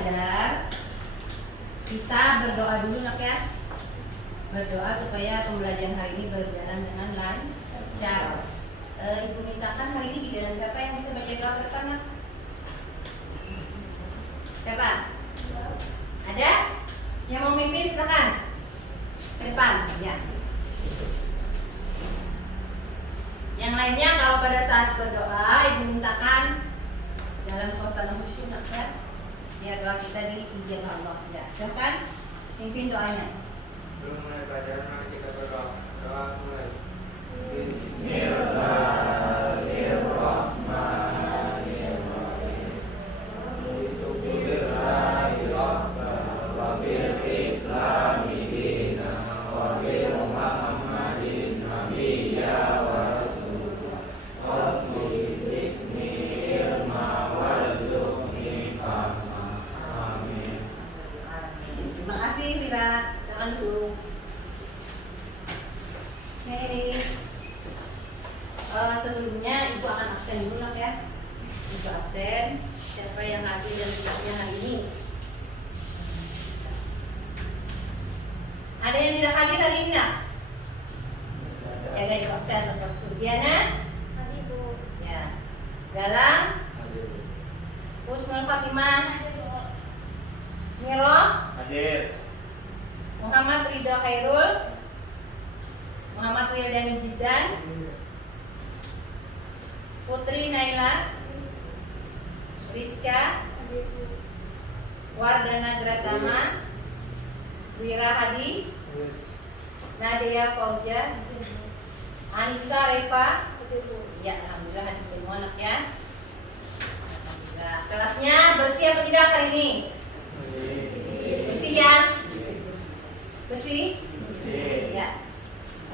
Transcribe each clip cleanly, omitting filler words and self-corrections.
belajar, kita berdoa dulu nak ya. Berdoa supaya pembelajaran hari ini berjalan dengan lancar. Ibu mintakan hari ini bidanan siapa yang bisa baca doa pertama? Siapa? Ada? Yang mau mimpin silakan. Ke depan, ya. Yang lainnya kalau pada saat berdoa ibu mintakan dalam suasana khusyuk ya. Biar doa kita diijabah Allah. Ya, silakan pimpin doanya. Belum mulai pelajaran mari kita berdoa. Doa mulai. Bismillahirrahmanirrahim. Wabil Islami dina wabil Muhammadin nabiyya wa rasulullah. Rabbi zidni ilma warzuqni fahma. Amin. Terima kasih Mira. Silakan dulu. Sebelumnya ibu akan absen dulu nak ya. Ibu absen. Siapa yang hadir dan tidaknya hari ini? Ada yang tidak hadir hari ini nak? Jaga ibu absen terus. Diana? Hadir Bu. Ya. Galang? Hadir. Usmul Fatimah? Hadir Bu. Miro? Hadir. Muhammad Ridho Khairul? Muhammad Wildani Jidan? Putri Naila? Rizka? Hadir Bu. Wardana Gratama? Wira Hadi? Nadia Fauja? Anissa Reva? Hadir Bu. Ya, alhamdulillah hadir semua anak ya. Alhamdulillah. Kelasnya bersih apa tidak hari ini? Bersih ya? Bersih? Ya.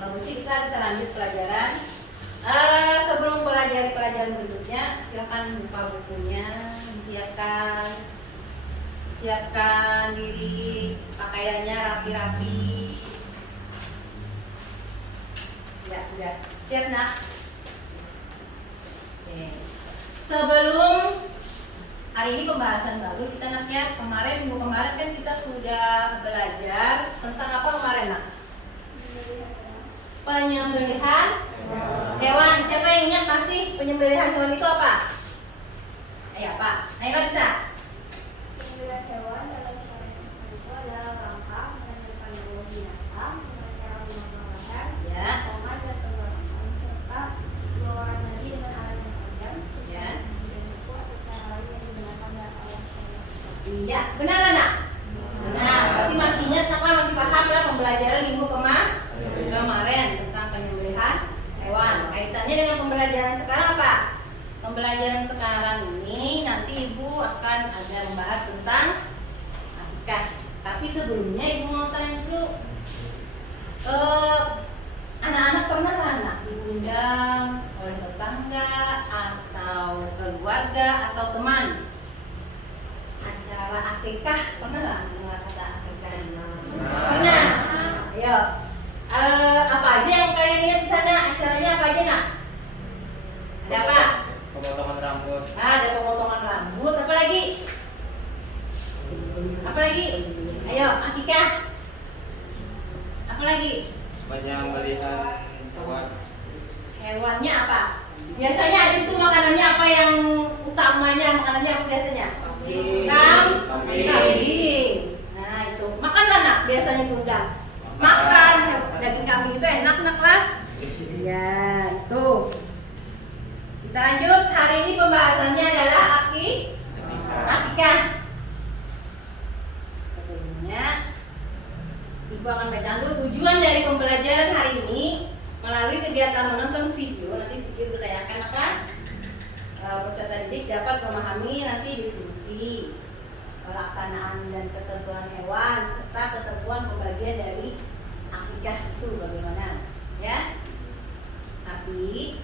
Kalau bersih kita bisa lanjut pelajaran. Sebelum pelajari pelajaran berikutnya, silakan buka bukunya, siapkan diri, pakaiannya rapi-rapi. Ya, sudah. Siap nak? Oke. Sebelum hari ini pembahasan baru kita nak ya. Minggu kemarin kan kita sudah belajar tentang apa kemarin nak? Penyembelihan hewan. Siapa yang ingat masih penyembelihan hewan itu apa? Ayo Pak, Naila bisa? Penyembelihan hewan dalam syariat Islam itu adalah rangka menanyakan hewan binatang dengan cara memotong leher, Ya. potongan dan tenggorokan serta pengeluaran nadi dengan alat yang tajam, Ya. dan buku atau cara lain yang digunakan dalam Allah SWT. Iya, benar anak? Benar. Berarti masih ingat nak lah, masih paham lah pembelajaran minggu kemarin tentang penyembelihan hewan. Kaitannya dengan pembelajaran sekarang apa? Pembelajaran sekarang ini nanti ibu akan ada membahas tentang akikah. Tapi sebelumnya ibu mau tanya dulu, anak-anak pernah lah anak diundang oleh tetangga atau keluarga atau teman acara akikah, pernah lah dengar kata akikah? Pernah. Ayo, apa aja yang kalian lihat di sana? Acaranya apa aja nak? Ada apa? Pemotongan rambut. Ada pemotongan rambut. Apa lagi? Apa lagi? Ayo, akikah. Apa lagi? Penyembelihan hewan. Hewannya apa? Biasanya ada situ makanannya apa yang utamanya? Makanannya apa biasanya? Kambing. Nah itu makanlah nak biasanya diundang. Makan daging kambing itu enak lah. Ya itu. Kita lanjut. Hari ini pembahasannya adalah akikah. Sebelumnya ibu akan baca dulu tujuan dari pembelajaran hari ini melalui kegiatan menonton video. Nanti video ditayangkan akan peserta didik dapat memahami nanti definisi, pelaksanaan dan ketentuan hewan serta ketentuan pembagian dari akikah itu bagaimana ya. Tapi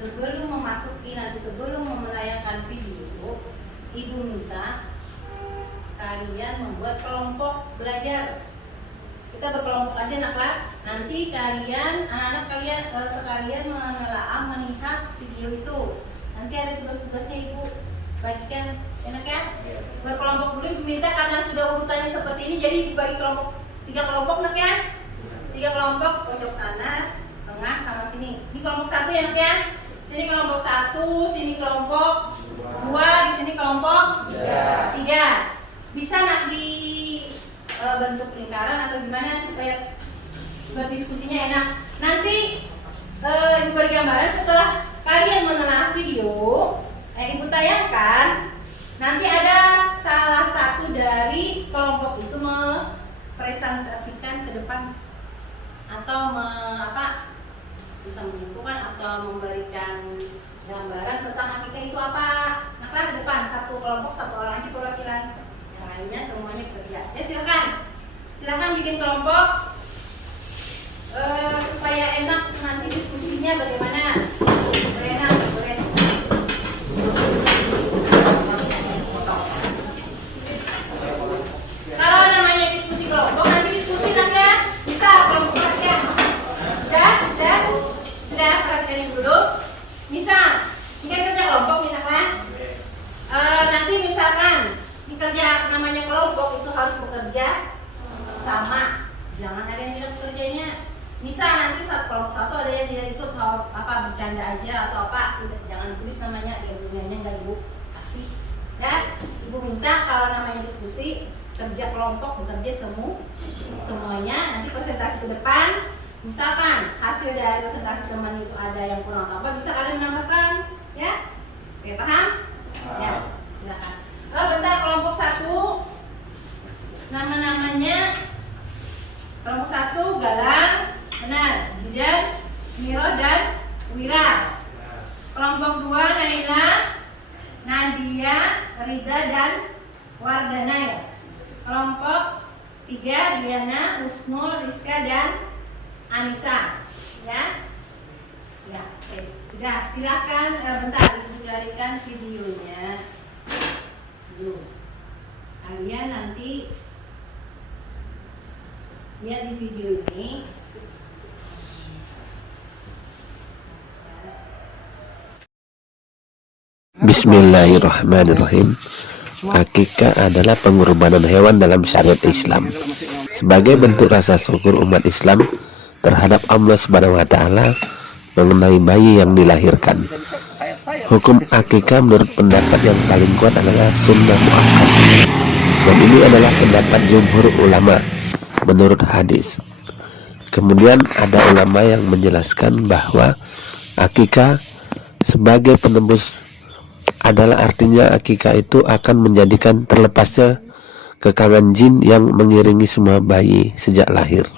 sebelum memasuki nanti sebelum menayangkan video, ibu minta kalian membuat kelompok belajar. Kita berkelompok aja nak lah. Nanti kalian, anak-anak kalian sekalian menelaah melihat video itu. Nanti ada tugas-tugasnya ibu. bagikan, enak ya? Berkelompok dulu Ibu minta karena sudah urutannya seperti ini, jadi dibagi kelompok 3 kelompok, enak ya? 3 kelompok, pojok sana, tengah sama sini. Ini kelompok 1 ya, enak ya? Sini kelompok 1, sini kelompok 2, di sini kelompok 3. Bisa nak di bentuk lingkaran atau gimana supaya berdiskusinya enak. Nanti Ibu beri gambaran setelah kalian menelaah video, Ibu tayangkan. Nanti ada salah satu dari kelompok itu mempresentasikan ke depan atau bisa menyimpulkan atau memberikan gambaran tentang akikah itu apa. Nah, ke depan satu kelompok, satu orang aja perwakilan, yang lainnya semuanya bekerja. Ya silakan bikin kelompok supaya enak nanti diskusinya bagaimana. Enak. Kalau namanya diskusi kelompok, nanti diskusi nanti bisa kelompok ya. Sudah perhatikan dulu. Misal, ini kan kerja kelompok nih kan? Nanti misalkan ini kerja namanya kelompok itu harus bekerja sama. Jangan ada yang tidak bekerjanya. Misal nanti satu kelompok satu ada yang tidak ikut bercanda aja atau apa, jangan tulis namanya, ya bunganya nggak Ibu kasih. Dan Ibu minta kalau namanya diskusi kerja kelompok bekerja semuanya. Nanti presentasi ke depan. Misalkan hasil dari presentasi teman itu ada yang kurang atau apa, bisa kalian menambahkan, ya? Oke, paham? Ya, silakan. Bentar, kelompok 1 namanya kelompok 1 Galang, benar, Zidan, Miro dan Wira. Kelompok 2 Naila, Nadia, Rida dan Wardana ya. Kelompok 3 Diana, Husnul, Rizka dan Anissa, ya. Ya, oke. Sudah, silakan bentar Ibu carikan videonya. Kalian nanti lihat di video ini. Bismillahirrahmanirrahim. Akikah adalah pengorbanan hewan dalam syariat Islam sebagai bentuk rasa syukur umat Islam terhadap Allah Subhanahu wa taala mengenai bayi yang dilahirkan. Hukum akikah menurut pendapat yang paling kuat adalah sunnah muakkad, dan ini adalah pendapat jumhur ulama menurut hadis. Kemudian ada ulama yang menjelaskan bahwa akikah sebagai penembus adalah artinya akikah itu akan menjadikan terlepasnya kekangan jin yang mengiringi semua bayi sejak lahir.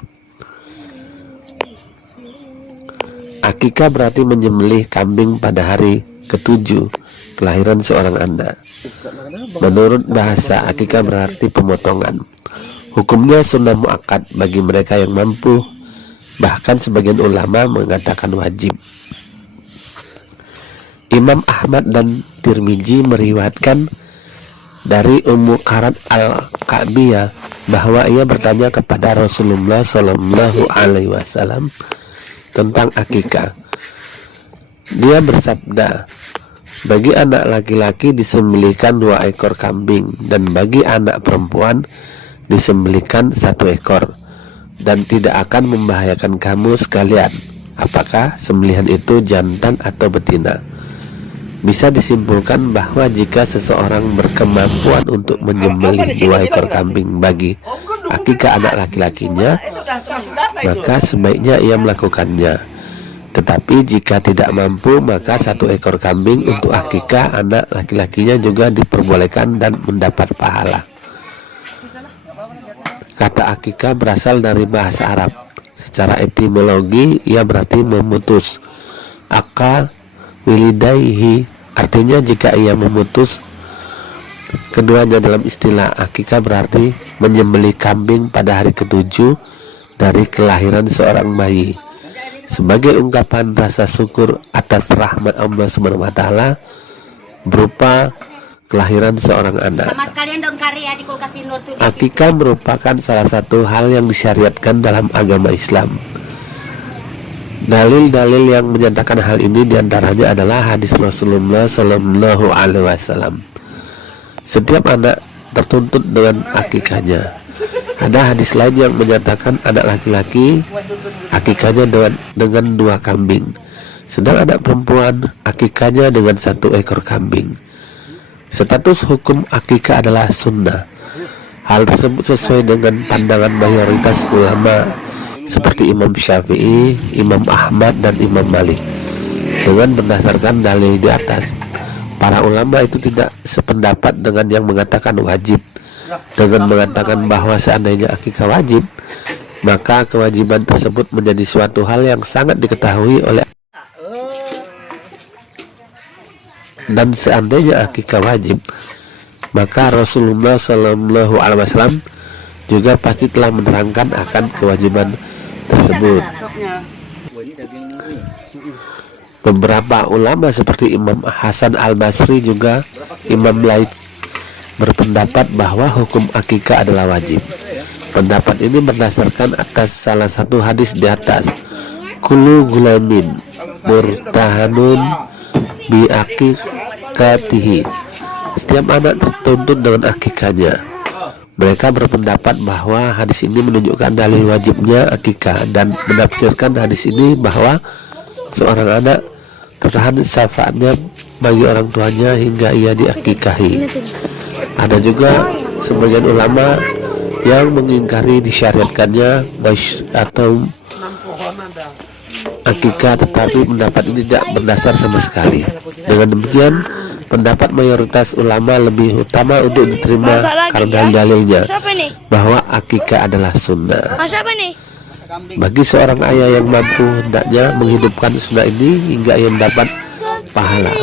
Akikah berarti menyembelih kambing pada hari ke-7 kelahiran seorang anak. Menurut bahasa, akikah berarti pemotongan. Hukumnya sunnah muakkad bagi mereka yang mampu, bahkan sebagian ulama mengatakan wajib. Imam Ahmad dan Tirmizi meriwayatkan dari Ummu Qarat al-Ka'biyah bahwa ia bertanya kepada Rasulullah Shallallahu Alaihi Wasallam tentang akikah. Dia bersabda, bagi anak laki-laki disembelihkan 2 ekor kambing, dan bagi anak perempuan disembelihkan 1 ekor, dan tidak akan membahayakan kamu sekalian apakah sembelihan itu jantan atau betina. Bisa disimpulkan bahwa jika seseorang berkemampuan untuk menyembelih 2 ekor kambing bagi akikah anak laki-lakinya, maka sebaiknya ia melakukannya. Tetapi jika tidak mampu, maka 1 ekor kambing untuk akikah anak laki-lakinya juga diperbolehkan dan mendapat pahala. Kata akikah berasal dari bahasa Arab. Secara etimologi ia berarti memutus. Aka wilidaihi, artinya jika ia memutus keduanya. Dalam istilah akikah berarti menyembelih kambing pada hari ke-7 dari kelahiran seorang bayi sebagai ungkapan rasa syukur atas rahmat Allah Subhanahu wa taala berupa kelahiran seorang anak. Akikah merupakan salah satu hal yang disyariatkan dalam agama Islam. Dalil-dalil yang menyatakan hal ini diantaranya adalah hadis Rasulullah Sallallahu Alaihi Wasallam. Setiap anak tertuntut dengan akikahnya. Ada hadis lain yang menyatakan anak laki-laki akikahnya dengan 2 kambing, sedang anak perempuan akikahnya dengan 1 ekor kambing. Status hukum akikah adalah sunnah. Hal tersebut sesuai dengan pandangan mayoritas ulama seperti Imam Syafi'i, Imam Ahmad, dan Imam Malik. Dengan berdasarkan dalil di atas, para ulama itu tidak sependapat dengan yang mengatakan wajib. Dengan mengatakan bahwa seandainya akikah wajib, maka kewajiban tersebut menjadi suatu hal yang sangat diketahui oleh, dan seandainya akikah wajib, maka Rasulullah Shallallahu Alaihi Wasallam juga pasti telah menerangkan akan kewajiban tersebut. Beberapa ulama seperti Imam Hasan Al-Basri juga Imam Laits berpendapat bahwa hukum akikah adalah wajib. Pendapat ini berdasarkan atas salah satu hadis di atas. Kullu gulamin murtahanun bi akikatihi. Setiap anak tertuntut dengan akikahnya. Mereka berpendapat bahwa hadis ini menunjukkan dalil wajibnya akikah dan menafsirkan hadis ini bahwa seorang anak tertahan syafaatnya bagi orang tuanya hingga ia diakikahi. Ada juga sebagian ulama yang mengingkari disyariatkannya atau akikah, tetapi pendapat ini tidak berdasar sama sekali. Dengan demikian, pendapat mayoritas ulama lebih utama untuk diterima karena dalilnya bahwa akikah adalah sunnah. Bagi seorang ayah yang mampu, hendaknya menghidupkan sunnah ini hingga ia mendapat pahala.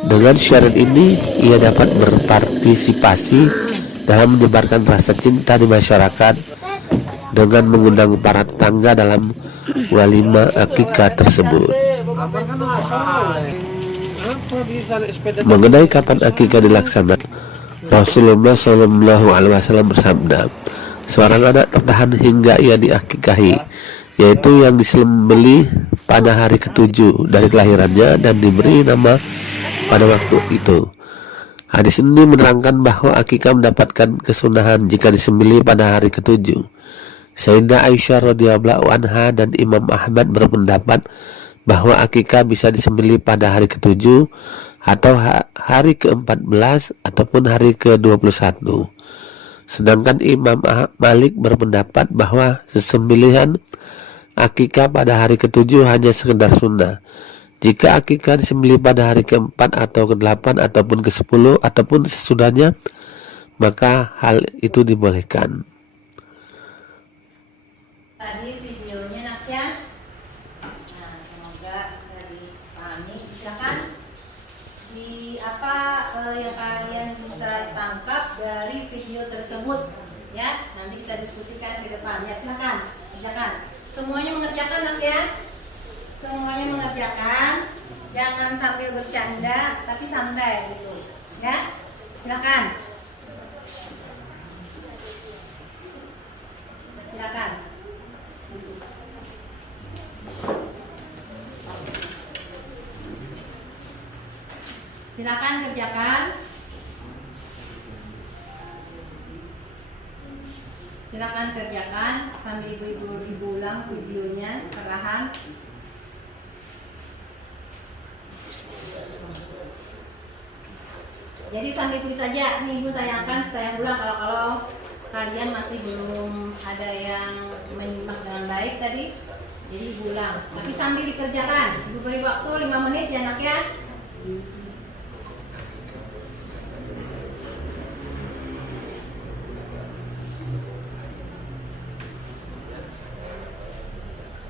Dengan syarat ini, ia dapat berpartisipasi dalam menyebarkan rasa cinta di masyarakat dengan mengundang para tetangga dalam walimah akikah tersebut. Mengenai kapan akikah dilaksanakan, Rasulullah Shallallahu Alaihi Wasallam bersabda, seorang anak tertahan hingga ia diakikahi, yaitu yang disembelih pada hari ke-7 dari kelahirannya dan diberi nama pada waktu itu. Hadis ini menerangkan bahwa akikah mendapatkan kesunahan jika disembelih pada hari ke-7. Sayyidah Aisyah radhiyallahu anha dan Imam Ahmad berpendapat bahwa akikah bisa disembelih pada hari ke-7 atau hari ke-14 ataupun hari ke-21. Sedangkan Imam Malik berpendapat bahwa sesembelihan akikah pada hari ke-7 hanya sekedar sunnah. Jika akikah disembelih pada hari ke-4 atau ke-8 ataupun ke-10 ataupun sesudahnya, maka hal itu dibolehkan. Tadi videonya nak ya. Nah, semoga dipahami. Silakan di apa yang kalian bisa tangkap dari video tersebut ya. Nanti kita diskusikan ke depan ya. Silakan. Semuanya mengerjakan nak ya. Semuanya mengerjakan, jangan sambil bercanda, tapi santai gitu, ya. Silakan. Silakan kerjakan. Silakan kerjakan sambil ibu ulang videonya perlahan. Jadi sambil tulis saja, nih ibu tayang ulang kalau kalian masih belum ada yang menyimak dengan baik tadi. Jadi ibu ulang, tapi sambil dikerjakan. Ibu beri waktu 5 menit ya nak ya.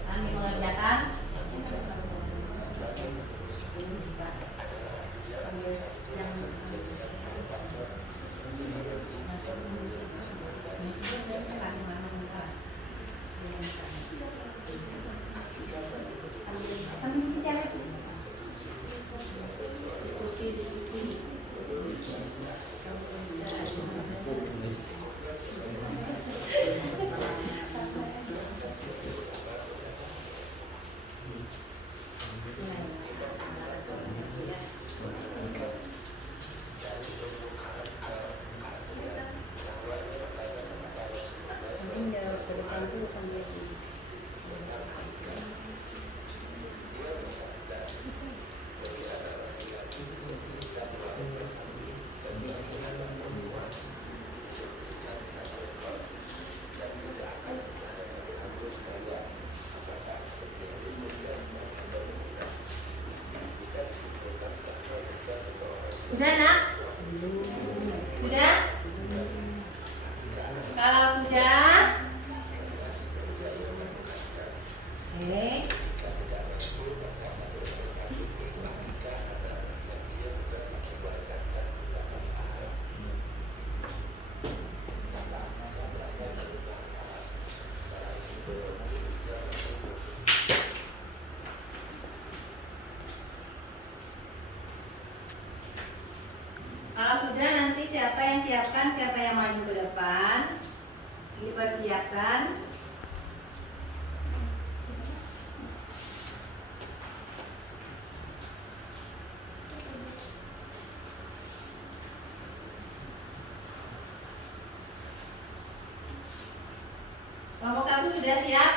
Kami mengerjakan. Sudah nak? Sudah? Kalau sudah, oke. Kalau sudah, nanti siapa yang siapkan, siapa yang maju ke depan, dipersiapkan. Kelompok 1 sudah siap?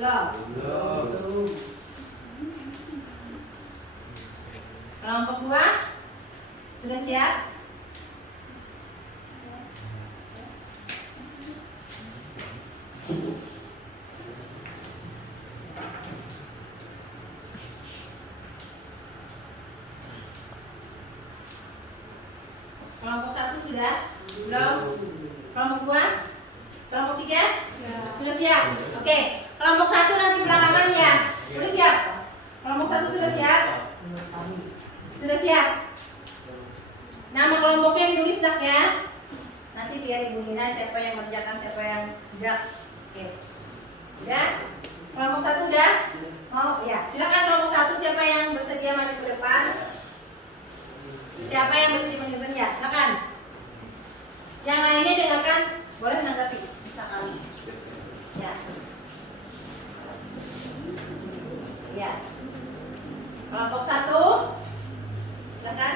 Belum? Belum. Kelompok 2 sudah siap? Kelompok 1 sudah? Belum? Kelompok 2? Kelompok 3? Sudah siap? Oke. Kelompok 1 nanti belakangan ya. Sudah siap? Kelompok 1 sudah siap? Sudah siap? Nama kelompoknya ditulis nak ya. Nanti biar Ibu Nina siapa yang mengerjakan, siapa yang tidak. Oke. Udah? Kelompok 1 udah? Mau? Ya. Silakan kelompok 1 siapa yang bersedia maju ke depan? Siapa yang bersedia maju ke depan? Ya, silakan. Yang lainnya dengarkan, boleh menanggapi. Bisa kali. Ya. Ya. Kelompok 1 silakan.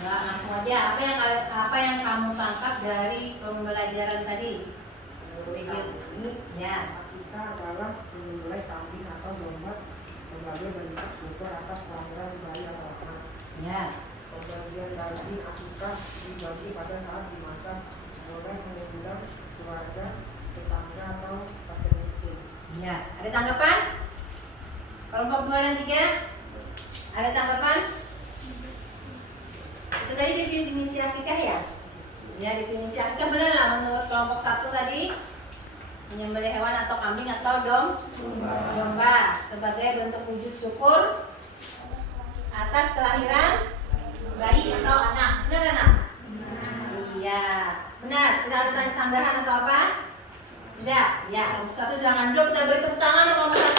Nah, langsung aja apa yang kamu tangkap dari pembelajaran tadi? Video ini ya. Kita adalah menyembelih kambing atau domba sebagai bentuk syukur atas kelahiran bayi atau anak. Ya. Pembagian daging akikah dibagi pada saat dimasak, boleh mengundang keluarga, tetangga atau fakir miskin. Ya. Ada tanggapan? Kelompok 2 dan 3? Ada tanggapan? Itu tadi definisi akikah ya? Ya, definisi akikah benar lah menurut kelompok 1 tadi. Menyembelih hewan atau kambing atau domba sebagai bentuk wujud syukur atas kelahiran bayi atau anak. Benar anak? Iya, benar. Tidak ada tambahan atau apa? Tidak. Ya, kelompok 1 silakan duduk. Kita beri tepuk tangan untuk kelompok 1.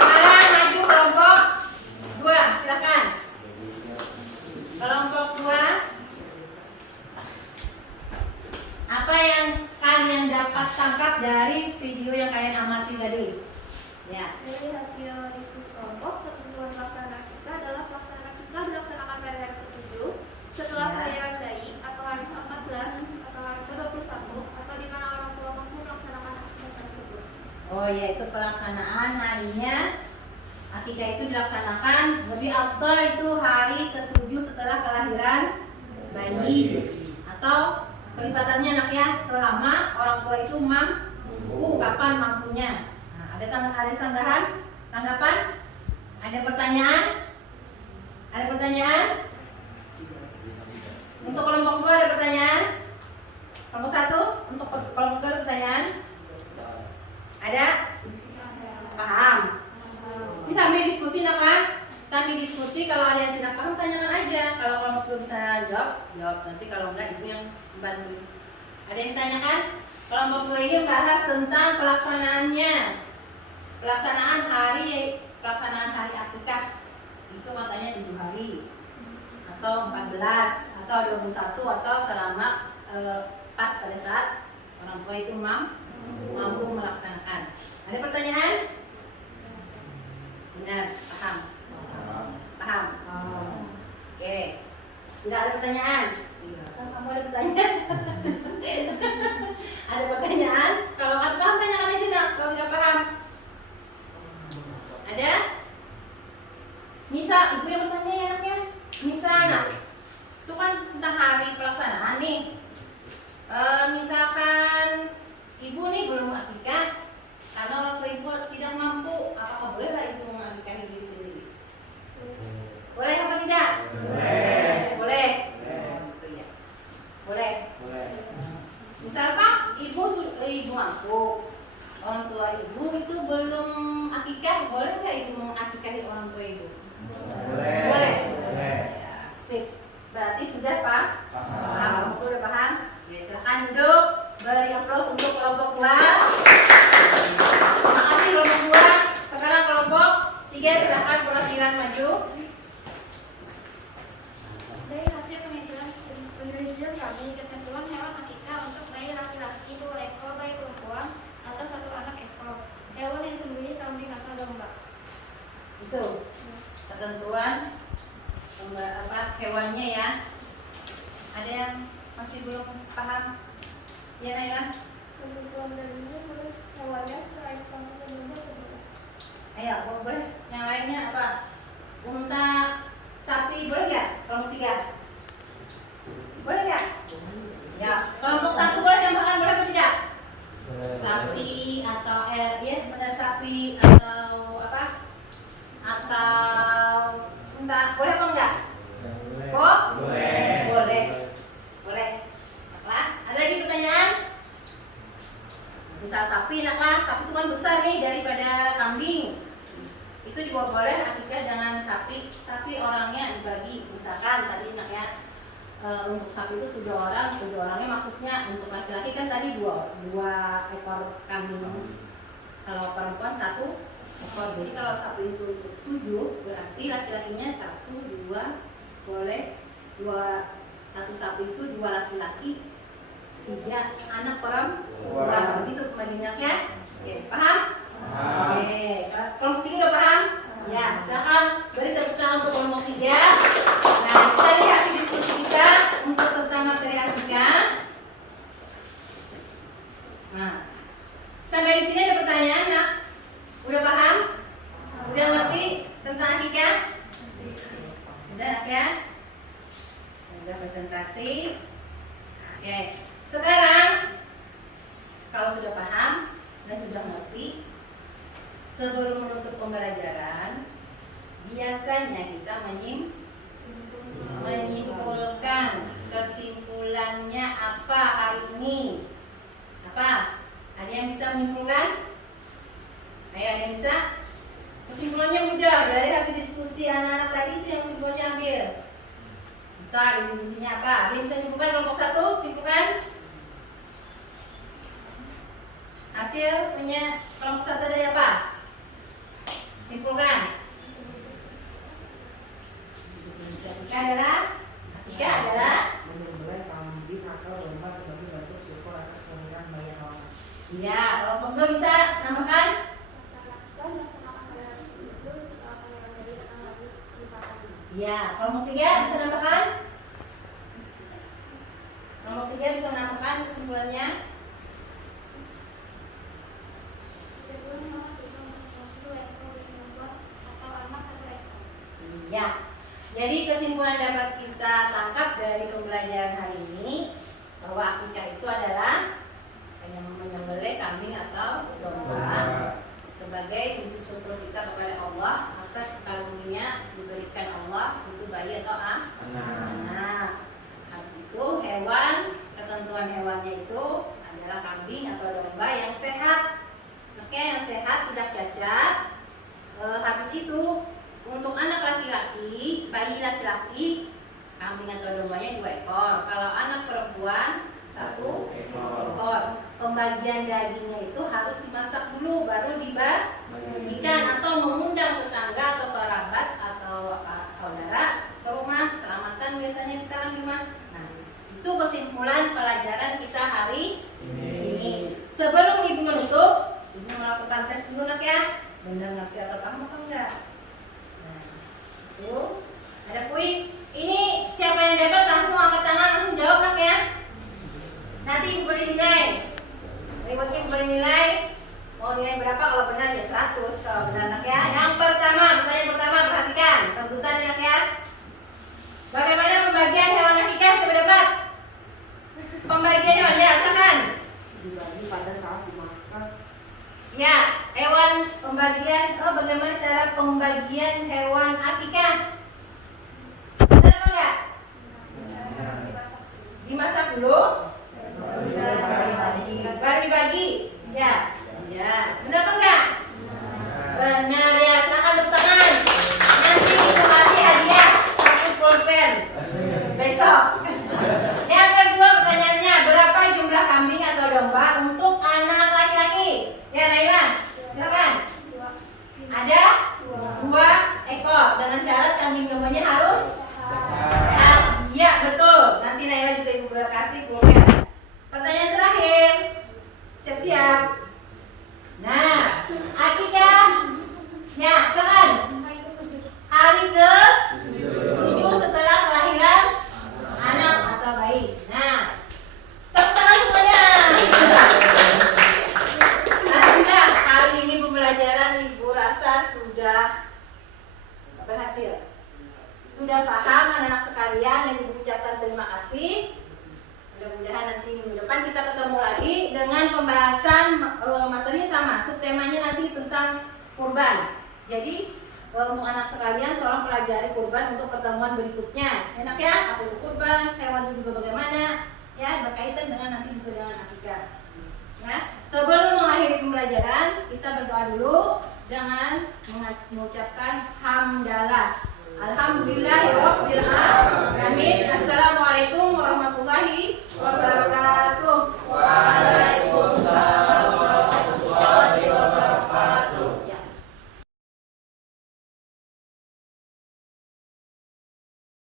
Sekarang maju kelompok 2, silakan. Kelompok 2, apa yang kalian dapat tangkap dari video yang kalian amati tadi? Ya. Dari hasil diskusi kelompok, ketentuan pelaksanaan akikah adalah pelaksanaan akikah dilaksanakan pada hari ke-7 setelah Ya. kelahiran bayi atau hari ke-14 atau hari ke-21 atau di mana orang tua mampu melaksanakan akikah tersebut. Oh ya, itu pelaksanaan harinya akikah itu dilaksanakan lebih afdal itu hari ke-7 setelah kelahiran bayi atau kelipatannya anaknya selama orang tua itu mampu, kapan mampunya. Nah, ada sanggahan, tanggapan? Ada pertanyaan? Ada pertanyaan? Untuk kelompok 2 ada pertanyaan? Kelompok 1 untuk kelompok 2 ada pertanyaan? Ada? Paham? Ini sambil diskusi nak kan? Sambil diskusi, kalau ada yang tidak paham tanyakan aja. Kalau kelompok 2 bisa jawab. Nanti kalau enggak ibu yang bantu. Ada yang ditanyakan? Kelompok 2 ini membahas tentang pelaksanaannya. Pelaksanaan hari akikah. Itu katanya 7 hari atau 14 atau 21 atau selama pas pada saat orang tua itu mampu melaksanakan. Ada pertanyaan? Benar, paham? Paham? Oke. Tidak ada pertanyaan? Kamu ada pertanyaan? Ada pertanyaan? Kalau nggak paham tanyakan aja nak. Kalau tidak paham, ada? Misal ibu yang bertanya ya anaknya. Misal nak, itu kan tentang hari pelaksanaan nih. Misalkan ibu nih belum akikah, karena orang tua ibu tidak mampu, apakah boleh lah ibu mengakikah ibu Itu ketentuan hewannya ya. Ada yang masih belum paham? Ya Naila? Kebutuhan dari ini boleh hewannya selain kamu dan domba boleh. Ayo, boleh. Yang lainnya apa? Unta, sapi, boleh nggak? Kelompok 3. Boleh nggak? Ya, kelompok 1 boleh nambahkan, boleh atau tidak? Sapi atau ya benar sapi atau apa? Atau unta, boleh apa enggak? Oh? Boleh. Boleh. Boleh. Naklah, ada lagi pertanyaan? Misal sapi, naklah, sapi itu kan besar nih daripada kambing. Itu juga boleh akikah dengan sapi, tapi orangnya dibagi. Misalkan tadi nak ya, untuk sapi itu 7 orangnya maksudnya untuk laki-laki kan tadi 2 ekor kambing. Kalau perempuan 1 ekor. Jadi kalau sapi itu untuk 7 berarti laki-lakinya 1, 2 boleh 1 sapi itu 2 laki-laki 3 anak perempuan. Begitu pembagiannya. Oke, paham? Oke, kelompok 3 udah paham? Ya, silakan beri tepuk tangan untuk kelompok 3. Nah, kita lihat diskusi kita untuk tentang materi akikah. Nah, sampai di sini ada pertanyaan, nak? Udah paham? Udah ngerti tentang akikah? Udah, nak ya? Udah presentasi. Oke, sekarang kalau sudah paham dan sudah ngerti, sebelum menutup pembelajaran, biasanya kita menyimpulkan kesimpulannya apa hari ini. Apa? Ada yang bisa menyimpulkan? Ayo, ada yang bisa? Kesimpulannya mudah, dari hasil diskusi anak-anak tadi itu yang simpulannya ambil. Bisa, definisinya apa? Ada yang bisa menyimpulkan kelompok 1? Simpulkan. Hasilnya kelompok 1 dari apa? Simpulkan. Ketiga adalah menyembelih kambing atau domba sebagai bentuk syukur atas kehadiran bayi Allah. iya, kelompok 2 bisa tambahkan. Melaksanakan hari itu setelah pangeran dari datang lagi lipatannya. Iya, kelompok 3 bisa nambahkan. Kelompok 3 bisa menambahkan kesimpulannya. Ya, jadi kesimpulan dapat kita tangkap dari pembelajaran hari ini bahwa akikah itu adalah menyembelih kambing atau domba sebagai bentuk syukur kita kepada Allah atas karunia diberikan Allah untuk bayi atau anak. Habis itu hewan, ketentuan hewannya itu adalah kambing atau domba yang sehat. Oke, yang sehat tidak cacat. Habis itu untuk anak laki-laki, bayi laki-laki, kambing atau dombanya 2 ekor. Kalau anak perempuan 1 ekor. Pembagian dagingnya itu harus dimasak dulu, baru dibagikan atau mengundang tetangga atau kerabat atau saudara ke rumah. Selamatan biasanya kita kan di rumah. Nah, itu kesimpulan pelajaran kita hari ini. Sebelum ibu menutup, ibu melakukan tes dulu nak ya. Benar ngerti atau paham apa enggak? Tuh, ada kuis. Ini siapa yang dapat langsung angkat tangan, langsung jawab nak ya. Nanti ibu beri nilai. Berikutnya ibu beri nilai. Mau nilai berapa? Kalau benar ya 100. Kalau benar nak ya. Yang pertama, pertanyaan pertama, perhatikan rebutan nak ya. Bagaimana pembagian hewan akikah? Siapa dapat? Pembagian hewan ya, rasakan. Dibagi pada saat dimasak. Ya, hewan pembagian. Bagaimana cara pembagian hewan akikah? Benar apa enggak? Dimasak dulu, baru dibagi. Ya, ya. Benar apa enggak? Benar ya. Silakan tepuk tangan. Nanti kita kasih hadiah 1 pulpen besok. Yang kedua pertanyaannya, berapa jumlah kambing atau domba untuk anak laki-laki? Ya, Naila, silakan. Ada 2 ekor dengan syarat kambing dombanya harus sehat. Iya, betul. Nanti Naila juga ibu kasih pulpen. Pertanyaan terakhir. Siap-siap. Nah, sudah paham anak-anak sekalian dan mengucapkan terima kasih. Mudah-mudahan nanti minggu depan kita ketemu lagi dengan pembahasan materinya sama, subtemanya nanti tentang kurban. Jadi untuk anak sekalian tolong pelajari kurban untuk pertemuan berikutnya. Enak ya? Apa itu kurban? Hewan itu juga bagaimana? Ya, berkaitan dengan nanti juga dengan akikah. Ya, sebelum mengakhiri pembelajaran kita berdoa dulu dengan mengucapkan hamdalah. Alhamdulillahirabbil alamin. Assalamualaikum warahmatullahi wabarakatuh.